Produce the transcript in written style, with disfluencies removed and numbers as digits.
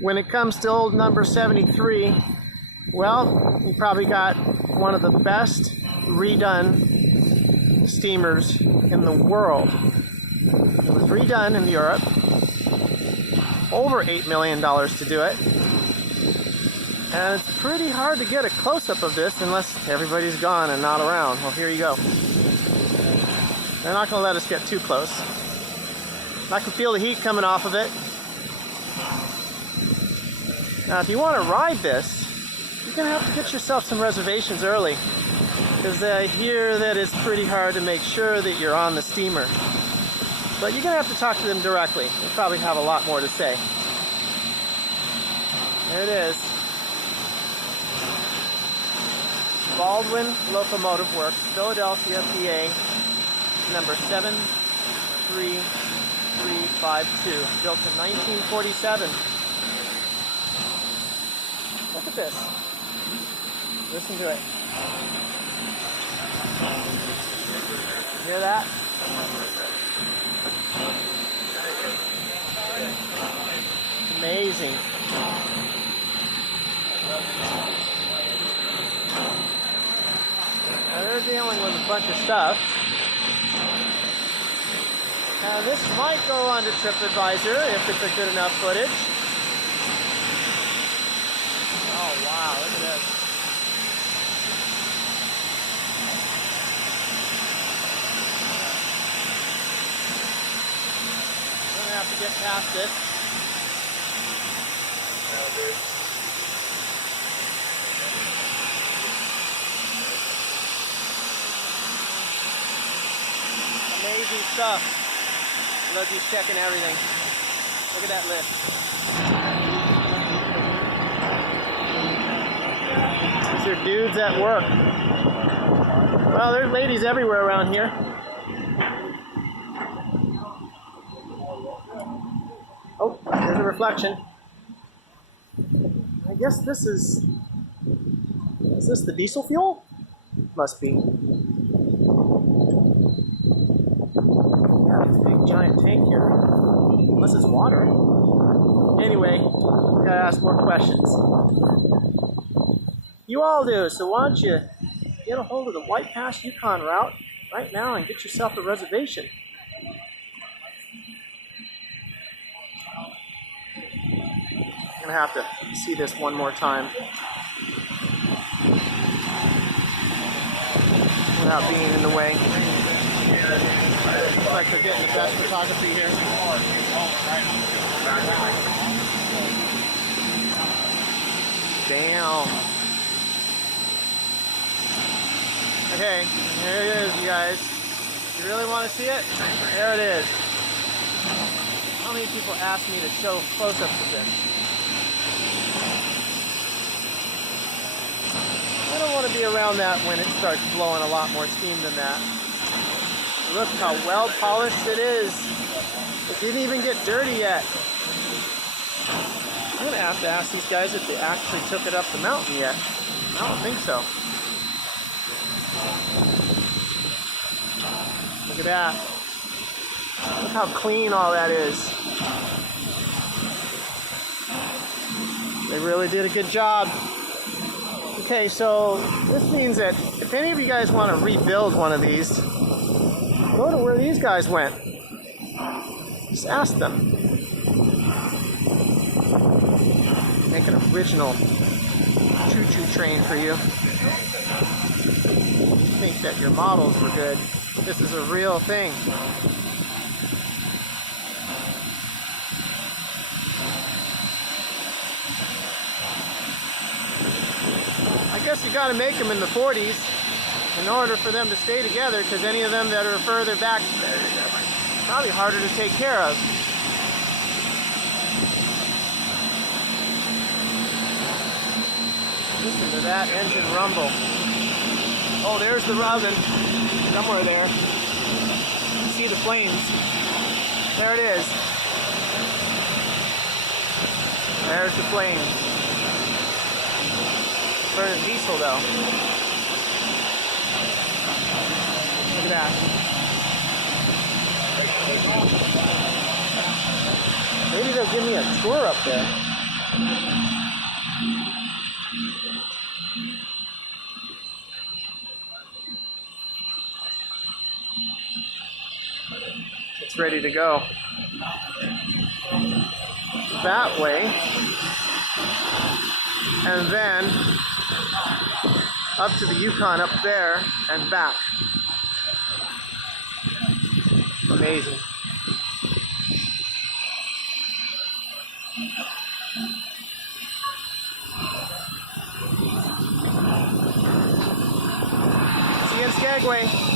when it comes to old number 73, well, you probably got one of the best redone steamers in the world. It was redone in Europe. Over $8 million to do it. And it's pretty hard to get a close-up of this unless everybody's gone and not around. Well, here you go. They're not going to let us get too close. I can feel the heat coming off of it. Now, if you want to ride this, you're going to have to get yourself some reservations early, because I hear that it's pretty hard to make sure that you're on the steamer. But you're going to have to talk to them directly. They'll probably have a lot more to say. There it is. Baldwin Locomotive Works, Philadelphia, PA, number 73352, built in 1947. Look at this. Listen to it. Hear that? Amazing. Now they're dealing with a bunch of stuff. Now this might go onto TripAdvisor if it's a good enough footage. Oh wow, look at this. We're gonna have to get past this. Amazing stuff. Look, he's checking everything. Look at that lift. These are dudes at work. Well, there's ladies everywhere around here. Oh, there's a reflection. I guess this is this the diesel fuel? Must be. Giant tank here, unless it's water. Anyway, we gotta ask more questions. You all do, so why don't you get a hold of the White Pass Yukon Route right now and get yourself a reservation. I'm gonna have to see this one more time without being in the way. Looks like they're getting the best photography here. Damn. Okay, here it is, you guys. You really want to see it? There it is. How many people asked me to show close-ups of this? I don't want to be around that when it starts blowing a lot more steam than that. Look how well polished it is. It didn't even get dirty yet. I'm gonna have to ask these guys if they actually took it up the mountain yet. I don't think so. Look at that. Look how clean all that is. They really did a good job. Okay, so this means that if any of you guys want to rebuild one of these, go to where these guys went. Just ask them. Make an original choo-choo train for you. Think that your models were good. This is a real thing. I guess you got to make them in the 40s in order for them to stay together, because any of them that are further back, probably harder to take care of. Listen to that engine rumble. Oh, there's the oven. Somewhere there. You see the flames. There it is. There's the flames. Burning diesel though. Look at that. Maybe they'll give me a tour up there. It's ready to go. That way. And then up to the Yukon up there and back. Amazing. See you in Skagway.